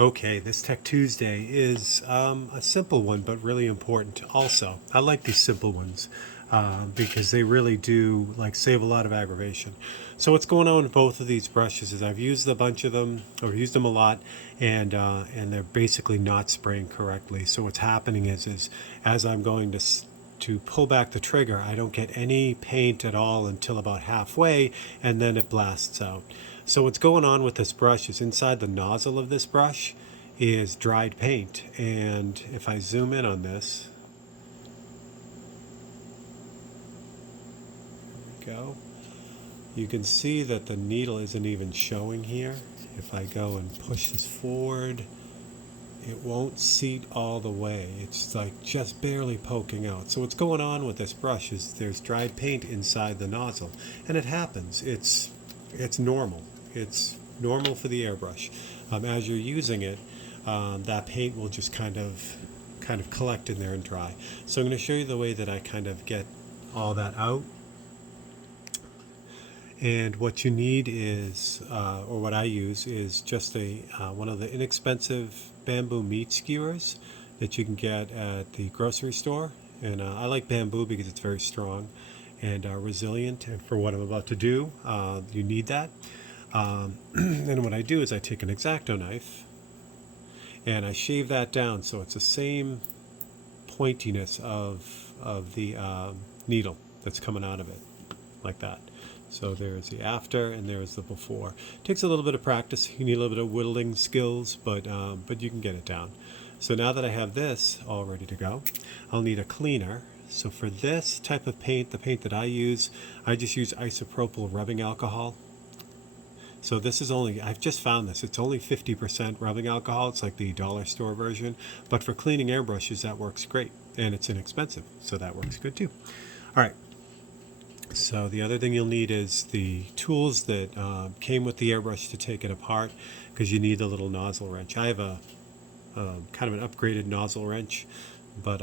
Okay, this Tech Tuesday is a simple one, but really important. Also, I like these simple ones because they really do like save a lot of aggravation. So what's going on with both of these brushes is I've used a bunch of them, or used them a lot, and they're basically not spraying correctly. So what's happening is as I'm going to pull back the trigger, I don't get any paint at all until about halfway, and then it blasts out. So what's going on with this brush is inside the nozzle of this brush is dried paint. And if I zoom in on this, there we go, you can see that the needle isn't even showing here. If I go and push this forward, it won't seat all the way. It's like just barely poking out. So what's going on with this brush is there's dried paint inside the nozzle, and it happens. It's normal. It's normal for the airbrush. As you're using it, that paint will just kind of collect in there and dry. So I'm going to show you the way that I kind of get all that out. And what you need is, or what I use, is just one of the inexpensive bamboo meat skewers that you can get at the grocery store. And I like bamboo because it's very strong and resilient. And for what I'm about to do, you need that. And what I do is I take an X-Acto knife and I shave that down so it's the same pointiness of the needle that's coming out of it, like that. So there's the after and there's the before. It takes a little bit of practice. You need a little bit of whittling skills, but you can get it down. So now that I have this all ready to go, I'll need a cleaner. So for this type of paint, the paint that I use, I just use isopropyl rubbing alcohol. So this is only, I've just found this, it's only 50% rubbing alcohol. It's like the dollar store version. But for cleaning airbrushes, that works great. And it's inexpensive, so that works good too. All right. So the other thing you'll need is the tools that came with the airbrush to take it apart, because you need a little nozzle wrench. I have a kind of an upgraded nozzle wrench, but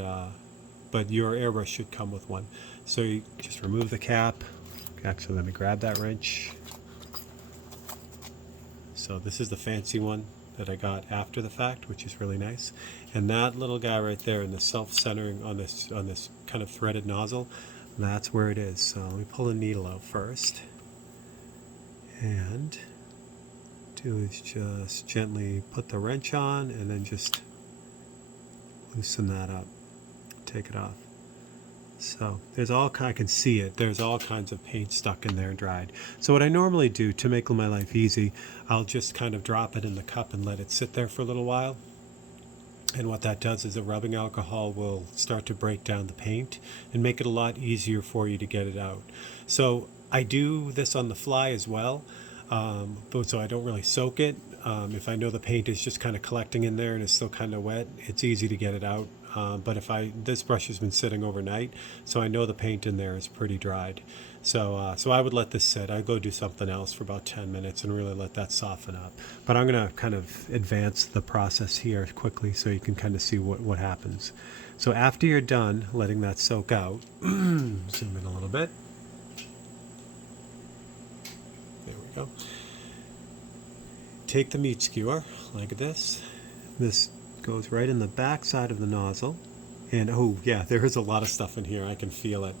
your airbrush should come with one. So you just remove the cap. Actually, let me grab that wrench. So this is the fancy one that I got after the fact, which is really nice. And that little guy right there in the self-centering on this kind of threaded nozzle, that's where it is. So let me pull the needle out first. And do is just gently put the wrench on and then just loosen that up. Take it off. So there's I can see it. There's all kinds of paint stuck in there dried. So what I normally do to make my life easy, I'll just kind of drop it in the cup and let it sit there for a little while. And what that does is the rubbing alcohol will start to break down the paint and make it a lot easier for you to get it out. So I do this on the fly as well, but so I don't really soak it. If I know the paint is just kind of collecting in there and it's still kind of wet, it's easy to get it out. But this brush has been sitting overnight, so I know the paint in there is pretty dried. So I would let this sit. I'd go do something else for about 10 minutes and really let that soften up. But I'm going to kind of advance the process here quickly so you can kind of see what happens. So after you're done letting that soak out, zoom in a little bit. There we go. Take the meat skewer like this. This goes right in the back side of the nozzle. And oh yeah, there is a lot of stuff in here. I can feel it.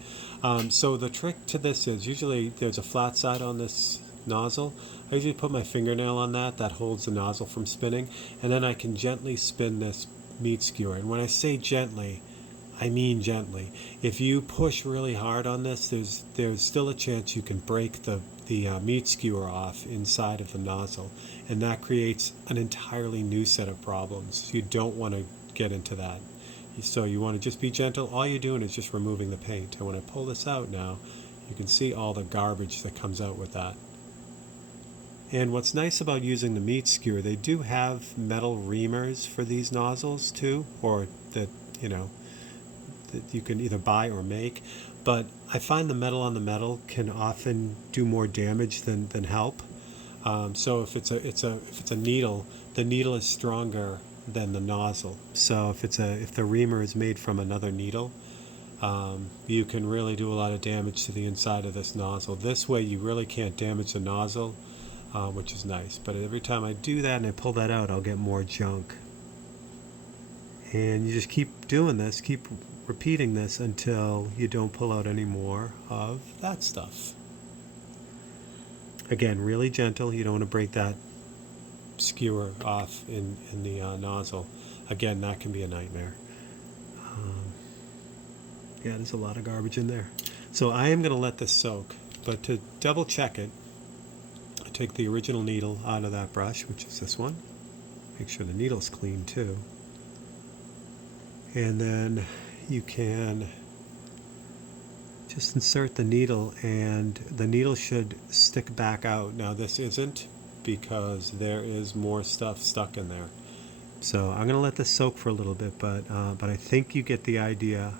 So the trick to this is usually there's a flat side on this nozzle. I usually put my fingernail on that holds the nozzle from spinning, and then I can gently spin this meat skewer. And when I say gently, I mean gently. If you push really hard on this, there's still a chance you can break the meat skewer off inside of the nozzle, and that creates an entirely new set of problems. You don't want to get into that. So you want to just be gentle. All you're doing is just removing the paint. And when I pull this out now, you can see all the garbage that comes out with that. And what's nice about using the meat skewer, they do have metal reamers for these nozzles too, or that you can either buy or make. But I find the metal on the metal can often do more damage than help. So if it's a needle, the needle is stronger than the nozzle. So if the reamer is made from another needle, you can really do a lot of damage to the inside of this nozzle. This way you really can't damage the nozzle, which is nice. But every time I do that and I pull that out, I'll get more junk. And you just keep doing this, keep repeating this until you don't pull out any more of that stuff. Again, really gentle. You don't want to break that skewer off in the nozzle. Again, that can be a nightmare. Yeah, there's a lot of garbage in there. So I am going to let this soak, but to double check it, I take the original needle out of that brush, which is this one. Make sure the needle's clean too. And then you can just insert the needle, and the needle should stick back out. Now this isn't, because there is more stuff stuck in there. So I'm going to let this soak for a little bit, but I think you get the idea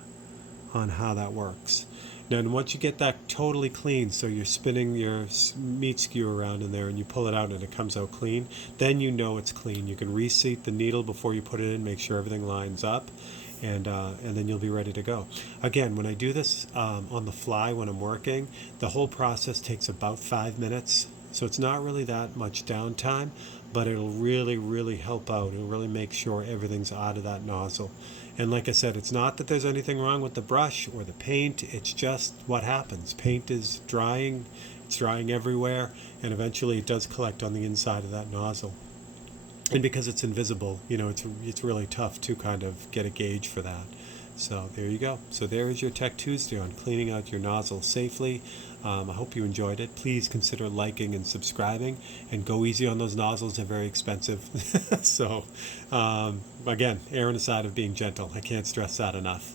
on how that works. Now once you get that totally clean, so you're spinning your meat skewer around in there and you pull it out and it comes out clean, then you know it's clean. You can reseat the needle before you put it in, make sure everything lines up, and then you'll be ready to go. Again, when I do this on the fly when I'm working, the whole process takes about 5 minutes. So it's not really that much downtime, but it'll really, really help out. It'll really make sure everything's out of that nozzle. And like I said, it's not that there's anything wrong with the brush or the paint. It's just what happens. Paint is drying. It's drying everywhere. And eventually it does collect on the inside of that nozzle. And because it's invisible, you know, it's really tough to kind of get a gauge for that. So there you go. So there is your Tech Tuesday on cleaning out your nozzle safely. I hope you enjoyed it. Please consider liking and subscribing, and go easy on those nozzles. They're very expensive. So again, err on the side of being gentle. I can't stress that enough.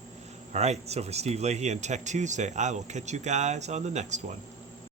All right, so for Steve Leahy and Tech Tuesday, I will catch you guys on the next one.